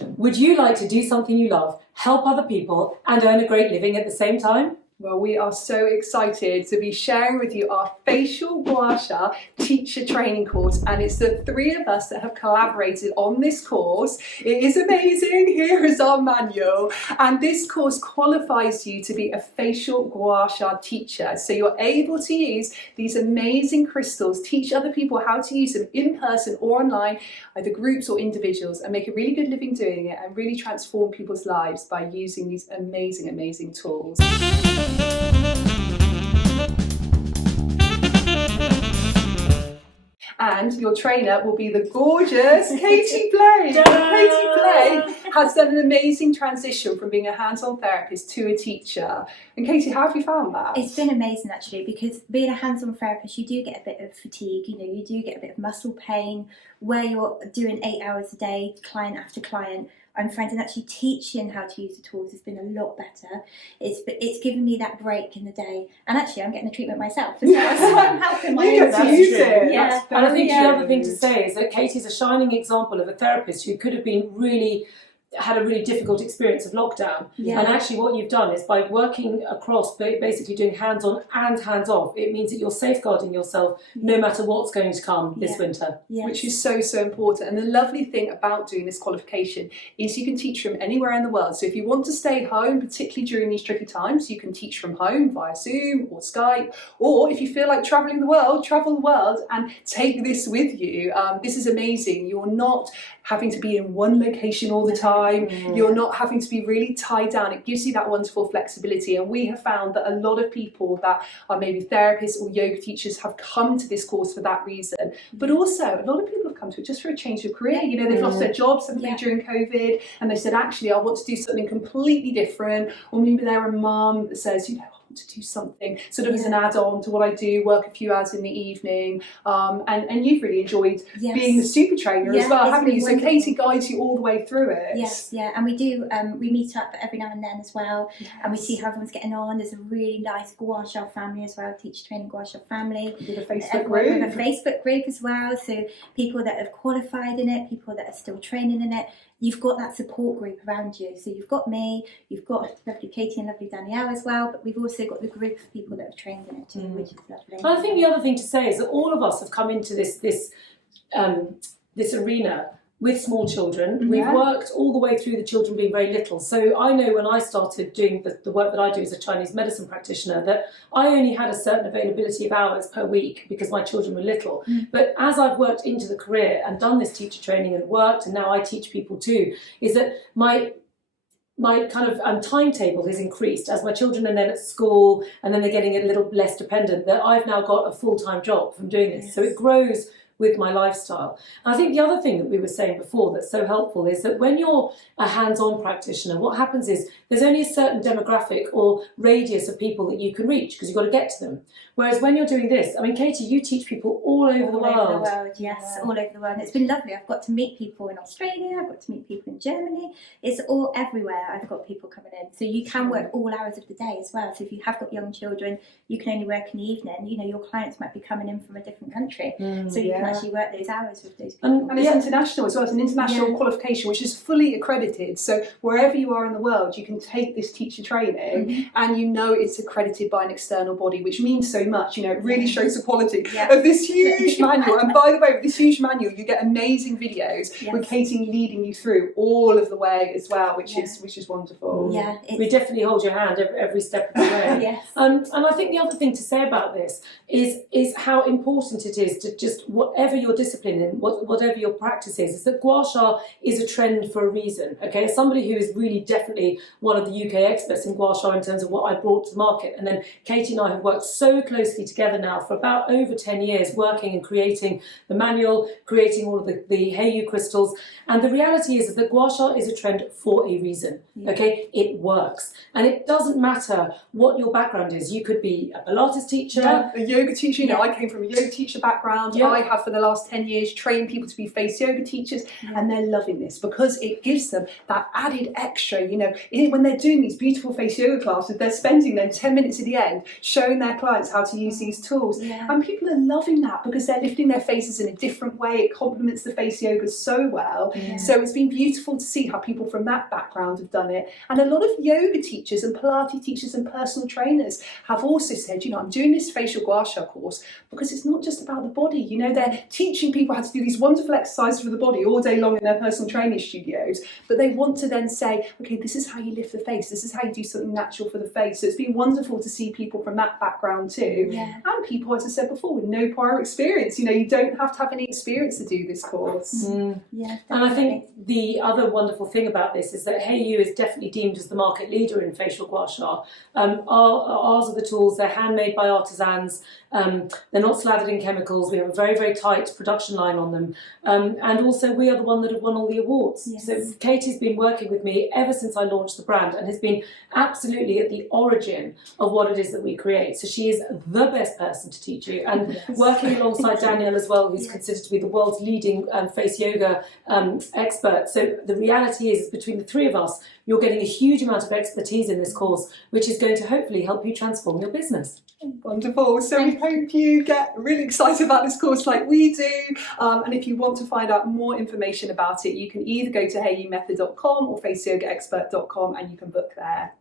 Would you like to do something you love, help other people, and earn a great living at the same time? Well, we are so excited to be sharing with you our facial Gua Sha teacher training course, and it's the three of us that have collaborated on this course. It is amazing. Here is our manual, and this course qualifies you to be a facial Gua Sha teacher. So you're able to use these amazing crystals, teach other people how to use them in person or online, either groups or individuals, and make a really good living doing it and really transform people's lives by using these amazing, amazing tools. And your trainer will be the gorgeous Katie Blake. Katie Blake has done an amazing transition from being a hands-on therapist to a teacher. And Katie, how have you found that? It's been amazing actually, because being a hands-on therapist, you do get a bit of fatigue, you do get a bit of muscle pain where you're doing 8 hours a day, client after client. I'm finding actually teaching how to use the tools has been a lot better. It's given me that break in the day, and actually I'm getting the treatment myself as well, so I'm helping my own self. Yeah. And I think the other thing to say is that Katie's a shining example of a therapist who could have been had a really difficult experience of lockdown. And actually what you've done is by working across, basically doing hands-on and hands-off, it means that you're safeguarding yourself no matter what's going to come this winter. Which is so, so important. And the lovely thing about doing this qualification is you can teach from anywhere in the world. So if you want to stay home, particularly during these tricky times, you can teach from home via Zoom or Skype, or if you feel like travel the world and take this with you. This is amazing. You're not having to be in one location all the time. You're not having to be really tied down. It gives you that wonderful flexibility. And we have found that a lot of people that are maybe therapists or yoga teachers have come to this course for that reason. But also a lot of people have come to it just for a change of career. You know, they've lost their jobs, haven't they, during COVID, and they said, actually, I want to do something completely different. Or maybe they're a mum that says, you know, to do something sort of as an add-on to what I do, work a few hours in the evening, and you've really enjoyed being the super trainer as well, haven't you? So Katie guides you all the way through it. And we do we meet up every now and then as well, and we see how everyone's getting on. There's a really nice Gua Sha family as well, teacher training Gua Sha family. With a Facebook group. With a Facebook group as well, so people that have qualified in it, people that are still training in it. You've got that support group around you. So you've got me, you've got lovely Katie and lovely Danielle as well, but we've also got the group of people that have trained in it too, which is lovely. And I think the other thing to say is that all of us have come into this arena with small children. We've worked all the way through the children being very little. So I know when I started doing the work that I do as a Chinese medicine practitioner, that I only had a certain availability of hours per week because my children were little. But as I've worked into the career and done this teacher training and worked, and now I teach people too, is that my kind of timetable has increased as my children are then at school and then they're getting a little less dependent, that I've now got a full-time job from doing this. So it grows with my lifestyle. And I think the other thing that we were saying before that's so helpful is that when you're a hands-on practitioner, what happens is there's only a certain demographic or radius of people that you can reach because you've got to get to them. Whereas when you're doing this, I mean, Katie, you teach people all over the world. All over the world, yes, all over the world. And it's been lovely. I've got to meet people in Australia, I've got to meet people in Germany. It's all everywhere. I've got people coming in. So you can work all hours of the day as well. So if you have got young children, you can only work in the evening. You know, your clients might be coming in from a different country. So you can actually work those hours with those people. And it's international as well. It's an international qualification which is fully accredited. So wherever you are in the world, you can take this teacher training and you know it's accredited by an external body, which means so much. You know, it really shows the quality of this huge manual. And by the way, with this huge manual, you get amazing videos with Katie leading you through all of the way as well, which is wonderful. We definitely hold your hand every step of the way. And I think the other thing to say about this is how important it is to just, whatever your discipline in, whatever your practice is that Gua Sha is a trend for a reason. Okay, as somebody who is really definitely one of the UK experts in Gua Sha in terms of what I brought to the market, and then Katie and I have worked so closely together now for about over 10 years, working and creating the manual, creating all of the Heiyu crystals. And the reality is that Gua Sha is a trend for a reason. Okay, it works, and it doesn't matter what your background is. You could be a Pilates teacher, a yoga teacher. You know, I came from a yoga teacher background. I have for the last 10 years, trained people to be face yoga teachers, and they're loving this because it gives them that added extra, you know, when they're doing these beautiful face yoga classes, they're spending then 10 minutes at the end showing their clients how to use these tools. And people are loving that because they're lifting their faces in a different way. It complements the face yoga so well. So it's been beautiful to see how people from that background have done it. And a lot of yoga teachers and Pilates teachers and personal trainers have also said, you know, I'm doing this facial Gua Sha course because it's not just about the body. You know, they're teaching people how to do these wonderful exercises for the body all day long in their personal training studios, but they want to then say, okay, this is how you lift the face, this is how you do something natural for the face. So it's been wonderful to see people from that background too, and people, as I said before, with no prior experience. You know, you don't have to have any experience to do this course. And I think the other wonderful thing about this is that Hey You is definitely deemed as the market leader in facial Gua Sha. Ours are the tools, they're handmade by artisans, they're not slathered in chemicals, we have a very, very tight production line on them, and also we are the one that have won all the awards. So Katie's been working with me ever since I launched the brand and has been absolutely at the origin of what it is that we create. So she is the best person to teach you, and working alongside Danielle as well, who's considered to be the world's leading face yoga expert. So the reality is, between the three of us, you're getting a huge amount of expertise in this course, which is going to hopefully help you transform your business. Wonderful. So we hope you get really excited about this course like we do. And if you want to find out more information about it, you can either go to heyoumethod.com or faceyogaexpert.com and you can book there.